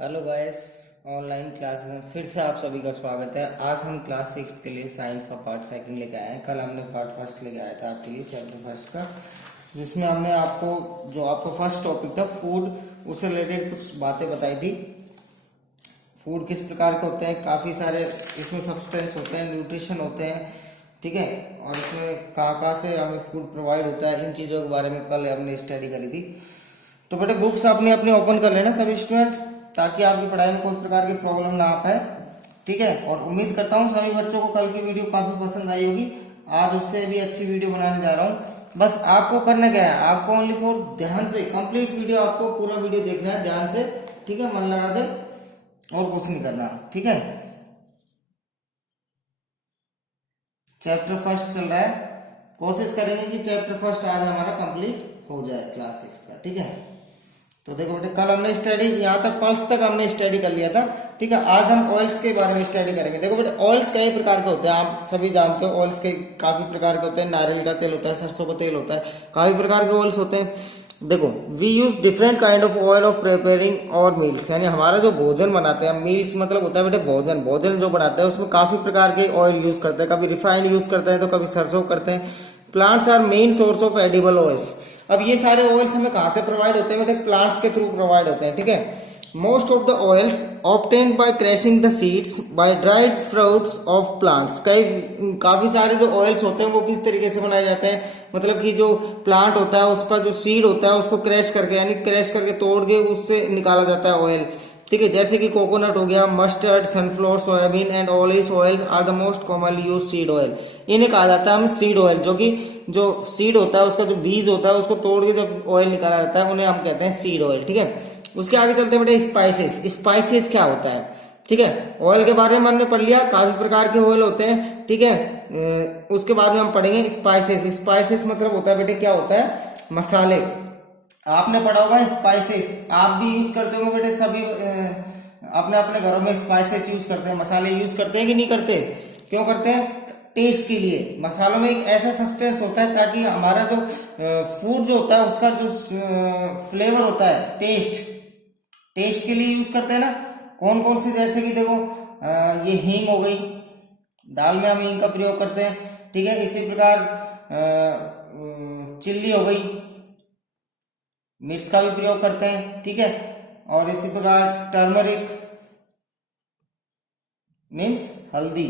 Hello guys. Online classes में फिर से आप सभी का स्वागत है। आज हम क्लास 6 के लिए साइंस का पार्ट सेकंड लेके आए हैं। कल हमने पार्ट फर्स्ट लेके आया था आपके लिए चैप्टर फर्स्ट का, जिसमें हमने आपको जो आपका फर्स्ट टॉपिक था फूड, उससे रिलेटेड कुछ बातें बताई थी। फूड किस प्रकार के होते हैं, काफ़ी सारे इसमें सब्सटेंस होते हैं, न्यूट्रिशन होते हैं, ठीक है। और इसमें कहाँ से हमें फूड प्रोवाइड होता है, इन चीज़ों के बारे में कल हमने स्टडी करी थी। तो बेटे बुक्स आपने अपने ओपन कर लेना सभी स्टूडेंट, ताकि आपकी पढ़ाई में कोई प्रकार की प्रॉब्लम ना आ पाए, ठीक है। और उम्मीद करता हूँ सभी बच्चों को कल की वीडियो काफी पसंद आई होगी। आज उससे भी अच्छी वीडियो बनाने जा रहा हूँ। बस आपको करना क्या है, आपको ओनली फॉर ध्यान से कंप्लीट वीडियो, आपको पूरा वीडियो देखना है ध्यान से, ठीक है, मन लगा के, और कुछ नहीं करना, ठीक है। चैप्टर फर्स्ट चल रहा है, कोशिश करेंगे कि चैप्टर फर्स्ट आज हमारा कंप्लीट हो जाए क्लास 6 का, ठीक है। तो देखो बेटे, कल हमने स्टडी यहाँ तक पल्स तक हमने स्टडी कर लिया था, ठीक है। आज हम ऑयल्स के बारे में स्टडी करेंगे। देखो बेटे, ऑयल्स कई प्रकार के होते हैं, आप सभी जानते हो। ऑयल्स के काफी प्रकार के होते हैं, नारियल का तेल होता है, सरसों का तेल होता है, काफी प्रकार के ऑयल्स होते हैं। देखो, we use different kind of oil of preparing और मील्स, यानी हमारा जो भोजन बनाते हैं, मील्स मतलब होता है बेटे भोजन, भोजन जो बनाते हैं उसमें काफी प्रकार के ऑयल यूज करते हैं। कभी रिफाइंड यूज करते हैं तो कभी सरसों करते हैं। Plants are main source of edible oils. अब ये सारे ऑयल्स हमें कहाँ से प्रोवाइड होते हैं बेटे? प्लांट्स के थ्रू प्रोवाइड होते हैं, ठीक है। Most of the oils obtained by crushing the seeds by dried fruits of plants. काफी सारे जो ऑयल्स होते हैं वो किस तरीके से बनाए जाते हैं, मतलब कि जो प्लांट होता है उसका जो सीड होता है उसको क्रैश करके, यानी क्रैश करके तोड़ के उससे निकाला जाता है ऑयल, ठीक है। जैसे कि कोकोनट हो गया, mustard, sunflower, soybean and olive oil are the most commonly use seed oil. इन्हें कहा जाता है हम सीड ऑयल, जो कि जो सीड होता है उसका जो बीज होता है उसको तोड़ के जब ऑयल निकाला जाता है उन्हें हम कहते हैं सीड ऑयल, ठीक है। उसके आगे चलते हैं बेटे स्पाइसेस। स्पाइसेस क्या होता है, ठीक है। ऑयल के बारे में हमने पढ़ लिया, काफी प्रकार के ऑयल होते हैं, ठीक है। उसके बाद में हम पढ़ेंगे स्पाइसेस। स्पाइसेस मतलब होता है बेटे, क्या होता है? मसाले। आपने पढ़ा होगा स्पाइसेस, आप भी यूज करते हो बेटे, सभी अपने अपने घरों में स्पाइसेस यूज करते हैं, मसाले यूज करते हैं कि नहीं करते? क्यों करते हैं? टेस्ट के लिए। मसालों में एक ऐसा सब्सटेंस होता है ताकि हमारा जो फूड जो होता है उसका जो फ्लेवर होता है, टेस्ट के लिए यूज करते हैं ना। कौन कौन सी? जैसे कि देखो, ये हींग हो गई, दाल में हम हींग का प्रयोग करते हैं, ठीक है। इसी प्रकार चिल्ली हो गई, मिर्च का भी प्रयोग करते हैं, ठीक है। और इसी प्रकार टर्मरिक मीन्स हल्दी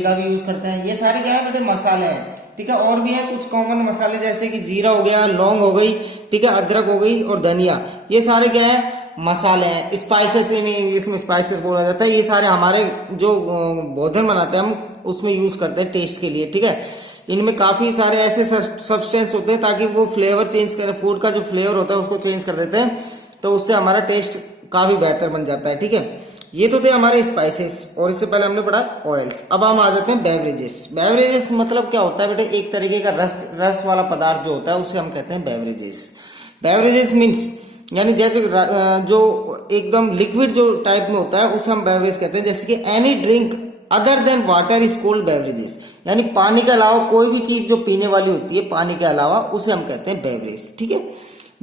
का भी यूज करते हैं। ये सारे क्या है बेटे? मसाले हैं, ठीक है। और भी है कुछ कॉमन मसाले, जैसे कि जीरा हो गया, लौंग हो गई, ठीक है, अदरक हो गई और धनिया। ये सारे क्या है? मसाले हैं। स्पाइसेस, इंग्लिश में स्पाइसेस बोला जाता है। ये सारे हमारे जो भोजन बनाते हैं हम उसमें यूज करते हैं टेस्ट के लिए, ठीक है। इनमें काफी सारे ऐसे सब्सटेंस होते हैं ताकि वो फ्लेवर चेंज करें, फूड का जो फ्लेवर होता है उसको चेंज कर देते हैं, तो उससे हमारा टेस्ट काफी बेहतर बन जाता है, ठीक है। ये तो थे हमारे स्पाइसेस, और इससे पहले हमने पढ़ा ऑयल्स। अब हम आ जाते हैं बेवरेजेस। बेवरेजेस मतलब क्या होता है बेटे? एक तरीके का रस वाला पदार्थ जो होता है उसे हम कहते हैं बेवरेजेस। बेवरेजेस मीन्स, यानी जैसे जो एकदम लिक्विड जो टाइप में होता है उसे हम बेवरेज कहते हैं। जैसे कि any drink other than water is called beverages, यानी पानी के अलावा कोई भी चीज जो पीने वाली होती है पानी के अलावा उसे हम कहते हैं बेवरेज, ठीक है।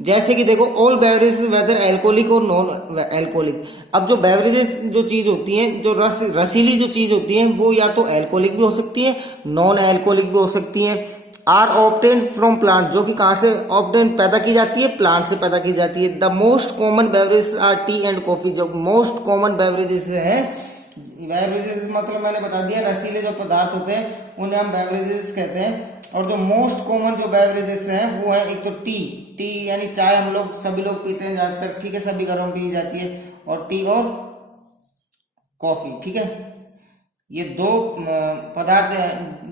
जैसे कि देखो, ऑल बेवरेजेस वेदर एल्कोहलिक और नॉन एल्कोहलिक। अब जो बेवरेजेस जो चीज होती है, जो रसीली जो चीज होती है, वो या तो एल्कोहलिक भी हो सकती है, नॉन एल्कोहलिक भी हो सकती है। आर ऑब्टेन्ड फ्रॉम प्लांट, जो कि कहां से ऑब्टेन्ड पैदा की जाती है? प्लांट से पैदा की जाती है। The most common beverages R T and coffee. जो मोस्ट कॉमन बेवरेजेस है, बेवरेजेस मतलब मैंने बता दिया, रसीले जो पदार्थ होते हैं उन्हें हम बेवरेजेस कहते हैं। और जो मोस्ट कॉमन जो बेवरेजेस हैं वो है, एक तो टी यानी चाय, हम लोग सभी लोग पीते हैं ज्यादातर, ठीक है, सभी घरों में पी जाती है। और टी और कॉफी, ठीक है। ये दो पदार्थ,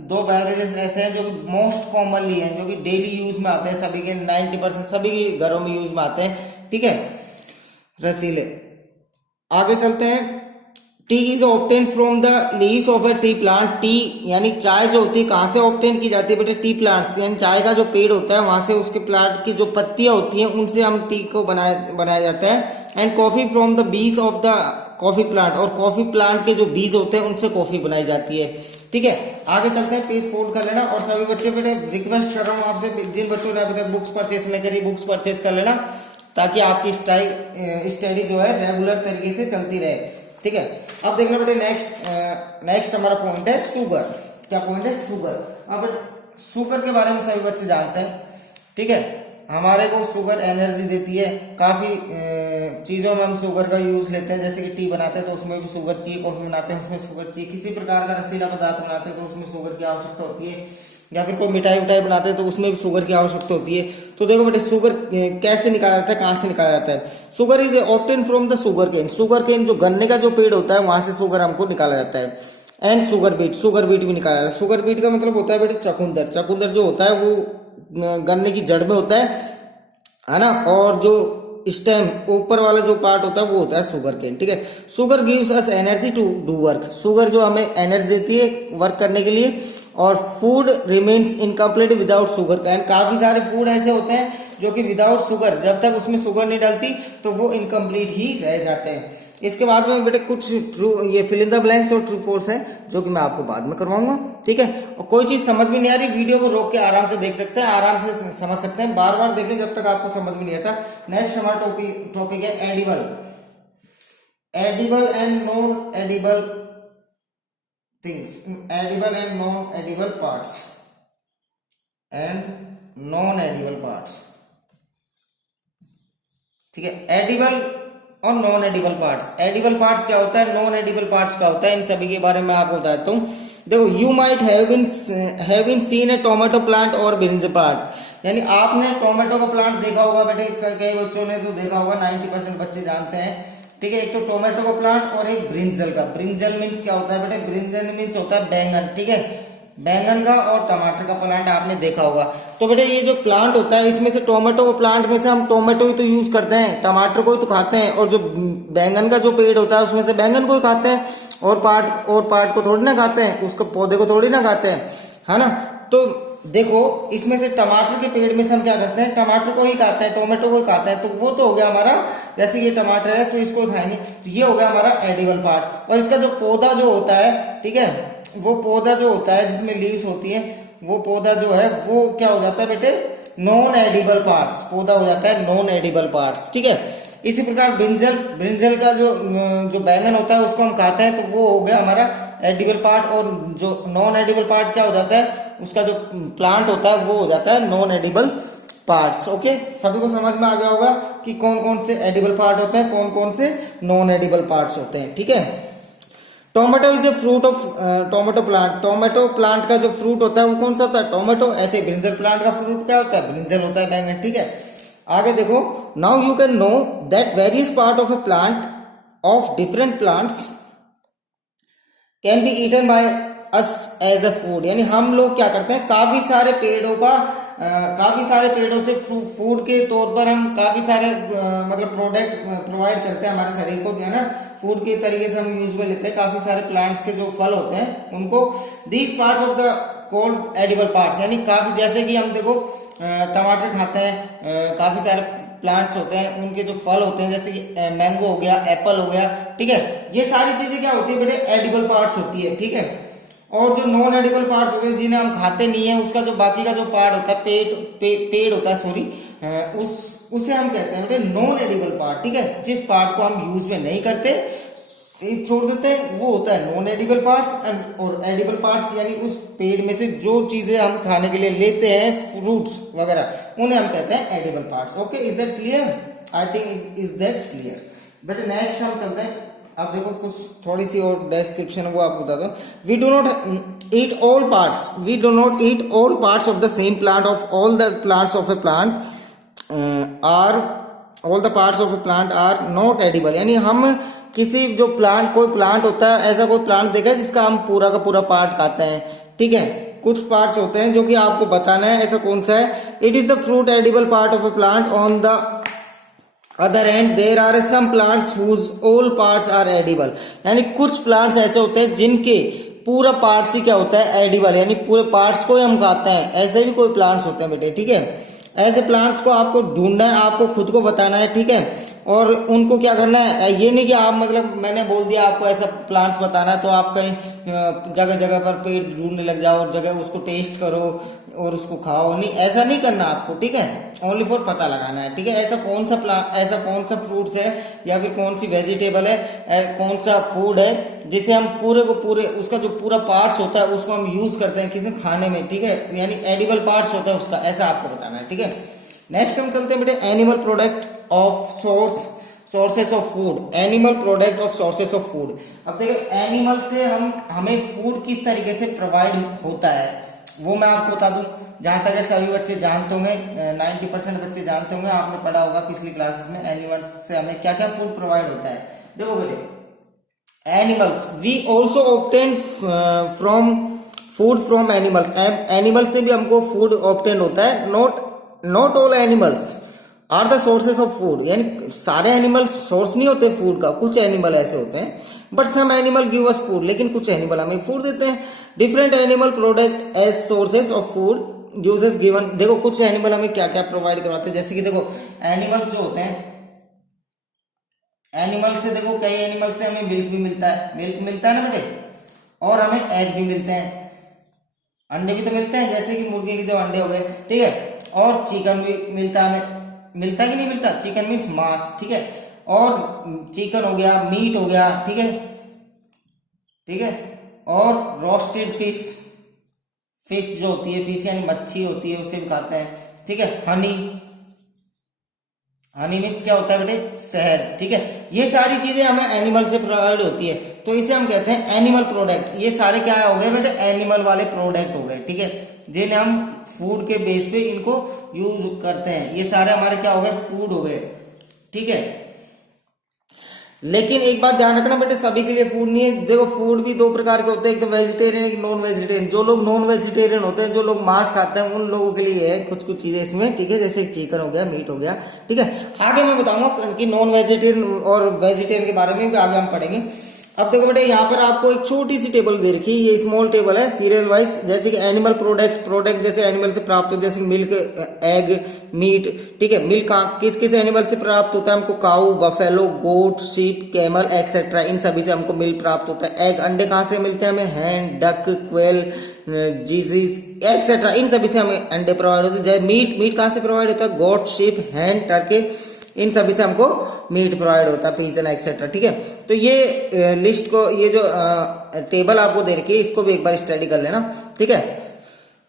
दो बेवरेजेस ऐसे हैं जो कि मोस्ट कॉमनली हैं, जो कि डेली यूज में आते हैं, सभी के 90% सभी के घरों में यूज में आते हैं, ठीक है, रसीले। आगे चलते हैं। T is obtain from the leaves of A T plant. T यानी चाय जो होती है कहाँ से ऑब्टेन की जाती है बेटे? टी प्लांट से, यानी चाय का जो पेड़ होता है वहां से उसके प्लांट की जो पत्तियां होती हैं उनसे हम टी को बनाया जाता है। And coffee from the bees of the coffee plant, और कॉफी प्लांट के जो बीज होते हैं उनसे कॉफी बनाई जाती है, ठीक है। आगे चलते हैं, पेज फोल्ड कर लेना। और सभी बच्चे बेटे रिक्वेस्ट कर रहा हूँ आपसे, जिन बच्चों ने अभी तक बुक्स परचेस नहीं करी, बुक्स परचेस कर लेना, ताकि आपकी स्टडी जो है रेगुलर तरीके से चलती रहे। ठीक है, अब देखना बेटे नेक्स्ट हमारा पॉइंट है शुगर। क्या पॉइंट है? शुगर। अब बेटे शुगर के बारे में सभी बच्चे जानते हैं। ठीक है, हमारे को शुगर एनर्जी देती है। काफी चीजों में हम शुगर का यूज लेते हैं, जैसे कि टी बनाते हैं तो उसमें भी शुगर चाहिए, कॉफी बनाते हैं उसमें शुगर चाहिए, किसी प्रकार का रसीला पदार्थ बनाते हैं तो उसमें शुगर की आवश्यकता होती है, या फिर कोई मिठाई बनाते हैं तो उसमें भी शुगर की आवश्यकता होती है। तो देखो बेटे शुगर कैसे निकाला जाता है, कहाँ से निकाला जाता है? Sugar is often from the sugar cane. Sugar cane जो गन्ने का जो पेड़ होता है वहां से शुगर हमको निकाला जाता है। एंड शुगर बीट भी निकाला जाता है। शुगर बीट का मतलब होता है बेटे चकुंदर। चकुंदर जो होता है वो गन्ने की जड़ में होता है ना, और जो स्टेम ऊपर वाला जो पार्ट होता है वो होता है शुगर केन। ठीक है, sugar gives us energy to do work. Sugar जो हमें एनर्जी देती है वर्क करने के लिए। और food remains incomplete without sugar cane. काफी सारे फूड ऐसे होते हैं जो कि विदाउट शुगर, जब तक उसमें शुगर नहीं डालती तो वो इनकम्प्लीट ही रह जाते हैं। इसके बाद में बेटे कुछ ट्रू, ये फिल इन द ब्लैंक्स और ट्रू फॉल्स है जो कि मैं आपको बाद में करवाऊंगा। ठीक है, और कोई चीज समझ में नहीं आ रही वीडियो को रोक के आराम से देख सकते हैं, आराम से समझ सकते हैं, बार बार देखें जब तक आपको समझ में नहीं आता। नेक्स्ट हमारा टॉपिक है edible and non edible things, edible and non edible parts ठीक है, एडिबल और non edible parts. Edible parts क्या होता है, नॉन एडिबल पार्ट्स क्या होता है, इन सभी के बारे में आपको बताता हूँ। देखो, you might have been seen a tomato plant और ब्रिंजल प्लांट। यानी आपने टोमेटो का प्लांट देखा होगा बेटे, कई बच्चों ने तो देखा होगा, 90% बच्चे जानते हैं। ठीक है, एक तो टोमेटो का प्लांट और एक ब्रिंजल का। ब्रिंजल मीन्स क्या होता है बेटे? ब्रिंजल मीन्स होता है बैंगन। ठीक है, बैंगन का और टमाटर का प्लांट आपने देखा होगा। तो बेटे ये जो प्लांट होता है इसमें से टोमेटो के प्लांट में से हम टोमेटो ही तो यूज करते हैं, टमाटर को ही तो खाते हैं, और जो बैंगन का जो पेड़ होता है उसमें से बैंगन को ही खाते हैं, और पार्ट को थोड़ी ना खाते हैं, उसको पौधे को थोड़ी ना खाते हैं, है ना। तो देखो, इसमें से टमाटर के पेड़ में से हम क्या करते हैं, टमाटर को ही खाते हैं, टोमेटो को ही खाते हैं। तो वो तो हो गया हमारा, जैसे ये टमाटर है तो इसको खाएंगे, तो ये हो गया हमारा एडिबल पार्ट। और इसका जो पौधा जो होता है, ठीक है, वो पौधा जो होता है जिसमें लीव्स होती है, वो पौधा जो है वो क्या हो जाता है बेटे? Non edible parts. पौधा हो जाता है नॉन एडिबल पार्ट्स। ठीक है, इसी प्रकार ब्रिंजल का जो बैंगन होता है उसको हम खाते हैं, तो वो हो गया हमारा एडिबल पार्ट। और जो नॉन एडिबल पार्ट क्या हो जाता है, उसका जो प्लांट होता है वो हो जाता है नॉन एडिबल पार्ट्स। ओके, सभी को समझ में आ गया होगा कि कौन कौन से एडिबल पार्ट होते हैं, कौन कौन से नॉन एडिबल पार्ट्स होते हैं। ठीक है, tomato is a fruit of tomato plant. Tomato plant का जो फ्रूट होता है वो कौन सा होता है? टोमेटो। ऐसे ब्रिंजल प्लांट का फ्रूट क्या होता है? ब्रिंजल होता है, बैंगन। ठीक है, आगे देखो, now you can know that various part of a plant of different plants can be eaten by us as a food. यानी हम लोग क्या करते हैं, काफी सारे पेड़ों से फूड के तौर पर हम काफी सारे मतलब प्रोडक्ट प्रोवाइड करते हैं हमारे शरीर को, है ना, फूड के तरीके से हम यूज में लेते हैं। काफी सारे प्लांट्स के जो फल होते हैं उनको these parts of the called edible parts. यानी काफी, जैसे कि हम देखो टमाटर खाते हैं, काफी सारे प्लांट्स होते हैं, उनके जो फल होते हैं जैसे कि मैंगो हो गया, एप्पल हो गया। ठीक है, ये सारी चीजें क्या होती है बेटे? एडिबल पार्ट्स होती है। ठीक है, और जो नॉन एडिबल पार्ट्स होते हैं जिन्हें हम खाते नहीं है, उसका जो बाकी का जो पार्ट होता है, पेड़ होता है, सॉरी, उसे हम कहते हैं बेटे नॉन एडिबल पार्ट। ठीक है, जिस पार्ट को हम यूज में नहीं करते, सिर्फ छोड़ देते हैं, वो होता है नॉन एडिबल पार्ट्स। और एडिबल पार्ट्स यानी उस पेड़ में से जो चीजें हम खाने के लिए लेते हैं, फ्रूट्स वगैरह, उन्हें हम कहते हैं edible parts. Okay, is that clear? I think is that clear. बेटे नेक्स्ट हम चलते हैं। अब देखो कुछ थोड़ी सी और डिस्क्रिप्शन है वो आपको बता दो। We do not eat all parts of the same plant of all the plants of a plant all the parts of a plant are not edible. यानी हम किसी जो कोई प्लांट होता है, ऐसा कोई प्लांट देखा है जिसका हम पूरा का पूरा पार्ट खाते हैं। ठीक है, कुछ पार्ट्स होते हैं जो कि आपको बताना है, ऐसा कौन सा है। It is the fruit edible part of a plant. On the other end there are some plants whose all parts are edible. यानी कुछ प्लांट्स ऐसे होते हैं जिनके पूरा पार्ट्स ही क्या होता है? एडिबल, यानी पूरे पार्ट्स को ही हम खाते हैं। ऐसे भी कोई प्लांट्स होते हैं बेटे। ठीक है, ऐसे प्लांट्स को आपको ढूंढना है, आपको खुद को बताना है। ठीक है, और उनको क्या करना है, ये नहीं कि आप मतलब मैंने बोल दिया आपको ऐसा प्लांट्स बताना है तो आप कहीं जगह जगह पर पेड़ ढूंढने लग जाओ और जगह उसको टेस्ट करो और उसको खाओ, नहीं ऐसा नहीं करना आपको, ठीक है। ओनली फॉर पता लगाना है, ठीक है। ऐसा कौन सा प्लांट, ऐसा कौन सा फ्रूट्स है या फिर कौन सी वेजिटेबल है, कौन सा फूड है जिसे हम पूरे को पूरे उसका जो पूरा पार्ट्स होता है उसको हम यूज करते हैं किसी खाने में, ठीक है, यानी एडिबल पार्ट्स होता है उसका, ऐसा आपको बताना है, ठीक है। नेक्स्ट हम चलते हैं बेटे animal product of sources of food, animal product of sources of food. अब देखो एनिमल से हमें फूड किस तरीके से प्रोवाइड होता है वो मैं आपको बता दूं। जहां तक सभी बच्चे जानते होंगे, 90% बच्चे जानते होंगे, आपने पढ़ा होगा पिछली क्लासेस में एनिमल्स से हमें क्या क्या फूड प्रोवाइड होता है। देखो बेटे animals we also obtain from food from animals, animal से भी हमको फूड ऑब्टेन होता है। Not all animals are the sources of food, यानी सारे एनिमल सोर्स नहीं होते फूड का, कुछ एनिमल ऐसे होते हैं, but some animal give us food, लेकिन कुछ एनिमल हमें फूड देते हैं। Different animal product as sources of food uses given, देखो कुछ एनिमल हमें क्या क्या प्रोवाइड करवाते हैं, जैसे कि देखो एनिमल जो होते हैं, एनिमल से देखो कई एनिमल से हमें मिल्क भी मिलता है, मिल्क मिलता है ना बेटे, और हमें एग भी मिलते हैं, अंडे भी तो मिलते हैं, जैसे कि मुर्गे के जो अंडे हो गए, ठीक है, और चिकन भी मिलता है हमें, मिलता है कि नहीं मिलता, चिकन मीन्स मांस, ठीक है, और चिकन हो गया, मीट हो गया, ठीक है, ठीक है, और रोस्टेड फिश, फिश जो होती है, फिश यानी मच्छी होती है, उसे भी खाते हैं, ठीक है, हनी, हनी मीन्स क्या होता है बेटे, शहद, ठीक है। ये सारी चीजें हमें एनिमल से प्रोवाइड होती है, तो इसे हम कहते हैं एनिमल प्रोडक्ट। ये सारे क्या हो गए बेटे, एनिमल वाले प्रोडक्ट हो गए, ठीक है, जिन्हें हम फूड के बेस पे इनको यूज करते हैं। ये सारे हमारे क्या हो गए, फूड हो गए, ठीक है। लेकिन एक बात ध्यान रखना बेटे, सभी के लिए फूड नहीं है। देखो फूड भी दो प्रकार के होते हैं, एक तो वेजिटेरियन, एक नॉन वेजिटेरियन। जो लोग नॉन वेजिटेरियन होते हैं, जो लोग मांस खाते हैं, उन लोगों के लिए है कुछ कुछ चीजें इसमें, ठीक है, जैसे चिकन हो गया, मीट हो गया, ठीक है। आगे मैं बताऊंगा कि नॉन वेजिटेरियन और वेजिटेरियन के बारे में भी आगे हम पढ़ेंगे। अब देखो बेटे यहाँ पर आपको एक छोटी सी टेबल दे रखी है, ये स्मॉल टेबल है सीरियल वाइज, जैसे कि एनिमल प्रोडक्ट जैसे एनिमल से प्राप्त हो, जैसे मिल्क, एग, मीट, ठीक है। मिल्क किस किस एनिमल से प्राप्त होता है हमको, काऊ, बफेलो, गोट, शीप, कैमल एक्सेट्रा, इन सभी से हमको मिल्क प्राप्त होता है। एग, अंडे कहाँ से मिलते हैं हमें, हैन, डक, क्वेल, जीजीज एक्सेट्रा, इन सभी से हमें अंडे प्रोवाइड होते हैं। जैसे मीट कहाँ से प्रोवाइड होता है, गोट, शीप, हैन, टर्की, इन सभी से हमको मीट प्रोवाइड होता है, पिजन एक्सेट्रा, ठीक है। तो ये लिस्ट को, ये जो टेबल आपको दे रखी है, इसको भी एक बार स्टडी कर लेना, ठीक है।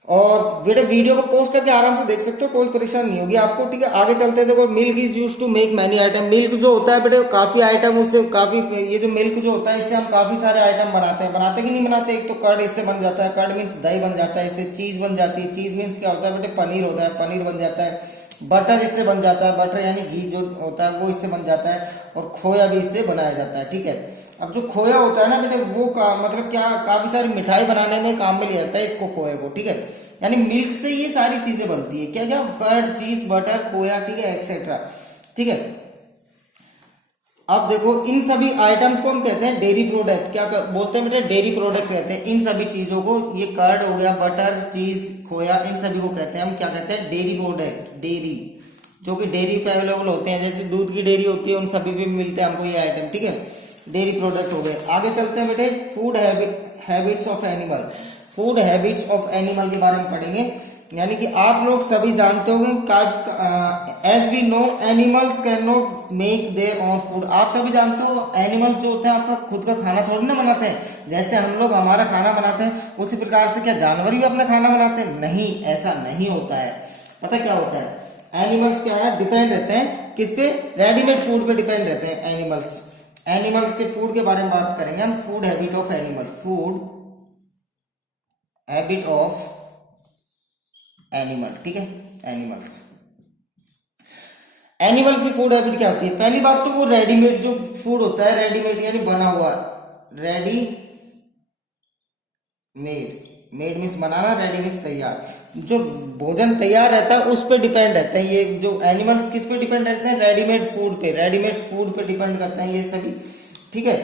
और बेटे वीडियो को पोस्ट करके आराम से देख सकते हो, कोई परेशानी नहीं होगी आपको, ठीक है। आगे चलते हैं, देखो milk is use to make many item. Milk जो होता है बेटे काफी आइटम, उससे काफी, ये जो मिल्क जो होता है इससे हम काफी सारे आइटम बनाते कि नहीं बनाते। एक तो कर्ड इससे बन जाता है, कर्ड मीन्स दही बन जाता है, इससे चीज बन जाती है, चीज मीन्स क्या होता है बेटे, पनीर होता है, पनीर बन जाता है। बटर इससे बन जाता है, बटर यानी घी जो होता है वो इससे बन जाता है, और खोया भी इससे बनाया जाता है, ठीक है। अब जो खोया होता है ना बेटे, वो मतलब क्या, काफी सारी मिठाई बनाने में काम में लिया जाता है इसको, खोए को, ठीक है। यानी मिल्क से ये सारी चीजें बनती है, क्या क्या, कर्ड, चीज, बटर, खोया, ठीक है, एक्सेट्रा, ठीक है। अब देखो इन सभी आइटम्स को हम कहते हैं डेयरी प्रोडक्ट, क्या बोलते हैं बेटे, डेयरी प्रोडक्ट कहते हैं इन सभी चीजों को। ये कर्ड हो गया, बटर, चीज, खोया, इन सभी को कहते हैं हम क्या कहते हैं, डेयरी प्रोडक्ट, डेयरी, जो कि डेयरी पे अवेलेबल होते हैं, जैसे दूध की डेयरी होती है, उन सभी पे मिलते हैं हमको ये आइटम, ठीक है, डेयरी प्रोडक्ट हो गए। आगे चलते हैं बेटे, food habits of animal, food habits of animal के बारे में पढ़ेंगे। यानी कि आप लोग सभी जानते होंगे, as we know animals can not make their own food. आप सभी जानते हो एनिमल जो होते हैं आपका खुद का खाना थोड़ी ना बनाते हैं, जैसे हम लोग हमारा खाना बनाते हैं उसी प्रकार से क्या जानवर भी अपना खाना बनाते हैं, नहीं, ऐसा नहीं होता है। पता क्या होता है, एनिमल्स क्या है, डिपेंड रहते हैं किस पे, रेडीमेड फूड पे डिपेंड रहते हैं एनिमल्स। एनिमल्स के फूड के बारे में बात करेंगे हम, food habit of animal, food habit of animal, ठीक है। एनिमल्स की फूड हैबिट क्या होती है, पहली बात तो वो रेडीमेड जो फूड होता है, रेडीमेड यानी बना हुआ, रेडी मेड मीन्स बनाना, रेडी मीन्स तैयार, जो भोजन तैयार रहता है उस पे डिपेंड रहते हैं ये जो एनिमल्स, किस पे डिपेंड रहते हैं, रेडीमेड फूड पे, रेडीमेड फूड पे डिपेंड करते हैं ये सभी, ठीक है।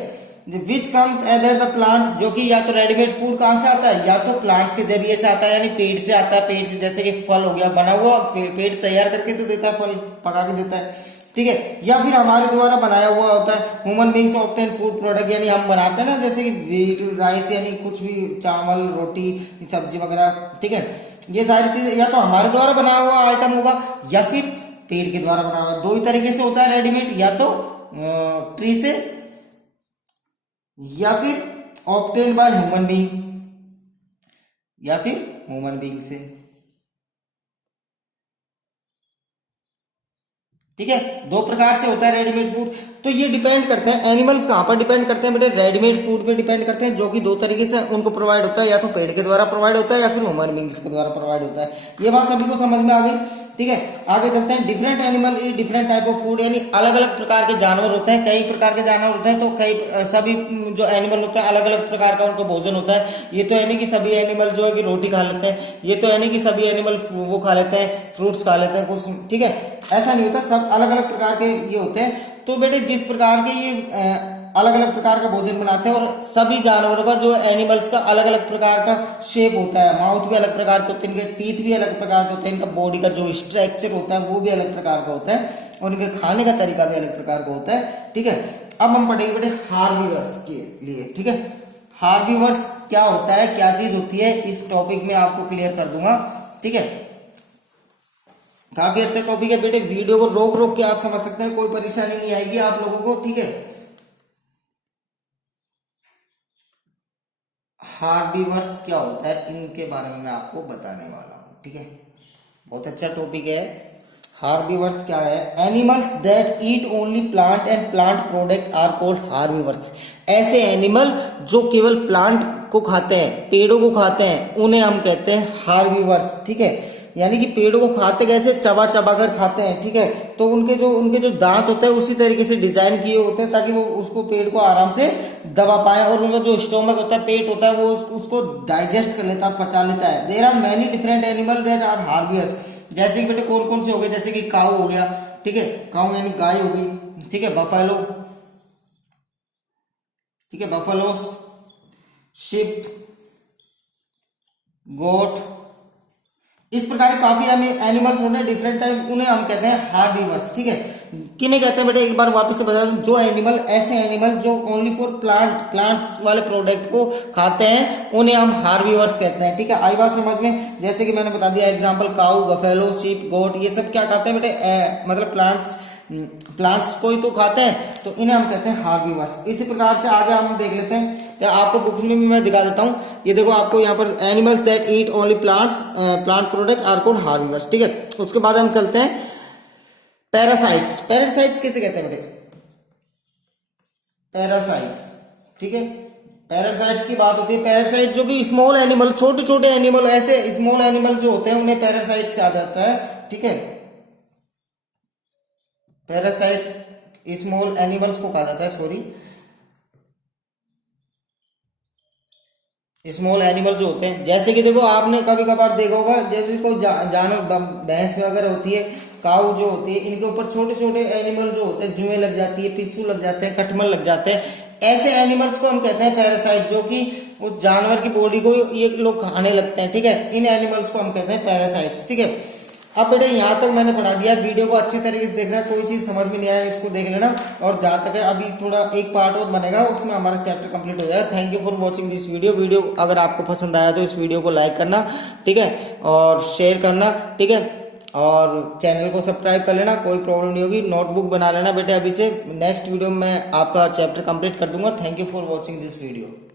Which comes either the plant, जो कि या तो रेडीमेड फूड कहां से आता है, या तो प्लांट्स के जरिए से आता है, यानी पेड़ से आता है, पेड़ से, जैसे कि फल हो गया, बना हुआ पेड़ तैयार करके तो देता है, फल पका के देता है, ठीक है, या फिर हमारे द्वारा बनाया हुआ होता है human beings obtain food product, यानी हम बनाते हैं ना जैसे कि व्हीट राइस, यानी कुछ भी चावल रोटी सब्जी वगैरह, ठीक है, ये सारी चीजें या तो हमारे द्वारा बनाया हुआ आइटम होगा या फिर पेड़ के द्वारा बनाया हुआ। दो ही तरीके से होता है रेडीमेड, या तो ट्री से या फिर ऑब्टेन बाय ह्यूमन बींग या फिर ह्यूमन बींग से, ठीक है। दो प्रकार से होता है रेडीमेड फूड। तो ये डिपेंड करते हैं एनिमल्स कहाँ पर डिपेंड करते हैं बेटे, रेडीमेड फूड पे डिपेंड करते हैं, जो कि दो तरीके से उनको प्रोवाइड होता है, या तो पेड़ के द्वारा प्रोवाइड होता है या फिर ह्यूमन बींग्स के द्वारा प्रोवाइड होता है। ये बात सभी को समझ में आ गई, ठीक है। आगे चलते हैं, different animal eat different type of food, यानी अलग अलग प्रकार के जानवर होते हैं, कई प्रकार के जानवर होते हैं, तो कई सभी जो एनिमल होता है अलग अलग प्रकार का उनका भोजन होता है। ये तो है नहीं कि सभी एनिमल जो है कि रोटी खा लेते हैं, ये तो है नहीं कि सभी एनिमल वो खा लेते हैं, फ्रूट्स खा लेते हैं कुछ, ठीक है, ऐसा नहीं होता, सब अलग अलग प्रकार के ये होते हैं। तो बेटे जिस प्रकार के ये अलग अलग प्रकार का भोजन बनाते हैं, और सभी जानवरों का जो एनिमल्स का अलग अलग प्रकार का शेप होता है, माउथ भी अलग प्रकार के होते हैं, इनके टीथ भी अलग प्रकार के होते हैं, इनका बॉडी का जो स्ट्रक्चर होता है वो भी अलग प्रकार का होता है, और इनके खाने का तरीका भी अलग प्रकार का होता है, ठीक है। अब हम पढ़ेंगे बेटे हार्बीवर्स के लिए, ठीक है। हार्बीवर्स क्या होता है, क्या चीज होती है, इस टॉपिक में आपको क्लियर कर दूंगा, ठीक है। काफी अच्छा टॉपिक है बेटे, वीडियो को रोक रोक के आप समझ सकते हैं, कोई परेशानी नहीं आएगी आप लोगों को, ठीक है। हार्बीवर्स क्या होता है, इनके बारे में मैं आपको बताने वाला हूं, ठीक है। बहुत अच्छा टॉपिक है। हार्बीवर्स क्या है, animals that eat only plant and plant product are called herbivores. ऐसे एनिमल जो केवल प्लांट को खाते हैं, पेड़ों को खाते हैं, उन्हें हम कहते हैं हार्बीवर्स, ठीक है। यानी कि पेड़ों को खाते कैसे, चबा चबा कर खाते हैं, ठीक है। तो उनके जो दांत होते हैं उसी तरीके से डिजाइन किए होते हैं ताकि वो उसको पेड़ को आराम से दबा पाए, और उनका जो स्टोमक होता है, पेट होता है, वो उसको डाइजेस्ट कर लेता है, पचा लेता है। There are many different animal that are herbivores. जैसे कि बेटे कौन कौन से हो गए, जैसे कि काऊ हो गया, ठीक है, काऊ यानी गाय हो गई, ठीक है, बफेलो, ठीक है, बफेलोस, शिप, गोट, इस प्रकार के काफी एनिमल्स होते हैं डिफरेंट टाइप, उन्हें हम कहते हैं हार्बीवर्स, ठीक है। किन्हें कहते हैं बेटे, एक बार वापस से बता दूं, जो एनिमल, ऐसे एनिमल जो ओनली फॉर प्लांट्स वाले प्रोडक्ट को खाते हैं, उन्हें हम हार्बीवर्स कहते हैं, ठीक है। आई बात समझ में, जैसे कि मैंने बता दिया एग्जांपल, काऊ, बफेलो, शीप, गोट, ये सब क्या खाते हैं बेटे, मतलब प्लांट्स को ही तो खाते हैं, तो इन्हें हम कहते हैं हार्बीवर्स। इसी प्रकार से आगे हम देख लेते हैं, या आपको बुक में भी मैं दिखा देता हूं, ये देखो आपको यहाँ पर animals that eat only plant product are called herbivores, ठीक है। उसके बाद हम चलते हैं पैरासाइट्स। पैरासाइट्स कैसे कहते हैं बेटे, पैरासाइट्स, ठीक है। पैरासाइट्स की बात होती है, पैरासाइट जो कि स्मॉल एनिमल, छोटे छोटे एनिमल, ऐसे स्मॉल एनिमल जो होते हैं उन्हें पैरासाइट्स कहा जाता है, ठीक है। पैरासाइट्स स्मॉल एनिमल्स को कहा जाता है, सॉरी, स्मॉल एनिमल जो होते हैं, जैसे कि देखो आपने कभी कभार देखा होगा, जैसे कोई जानवर, भैंस वगैरह होती है, काऊ जो होती है, इनके ऊपर छोटे छोटे एनिमल जो होते हैं, जुएं लग जाती है, पिस्सू लग जाते हैं, कटमल लग जाते हैं, ऐसे एनिमल्स को हम कहते हैं पैरासाइट, जो कि उस जानवर की बॉडी को ये लोग खाने लगते हैं, ठीक है। इन एनिमल्स को हम कहते हैं पैरासाइट्स, ठीक है। अब बेटे यहाँ तक मैंने पढ़ा दिया, वीडियो को अच्छी तरीके से देखना, कोई चीज समझ में नहीं आया इसको देख लेना, और जहाँ तक है अभी थोड़ा एक पार्ट और बनेगा, उसमें हमारा चैप्टर कंप्लीट हो जाएगा। Thank you for watching this video अगर आपको पसंद आया तो इस वीडियो को लाइक करना, ठीक है, और शेयर करना, ठीक है, और चैनल को सब्सक्राइब कर लेना, कोई प्रॉब्लम नहीं होगी। नोटबुक बना लेना बेटे अभी से, नेक्स्ट वीडियो में आपका चैप्टर कंप्लीट कर दूंगा। Thank you for watching this video.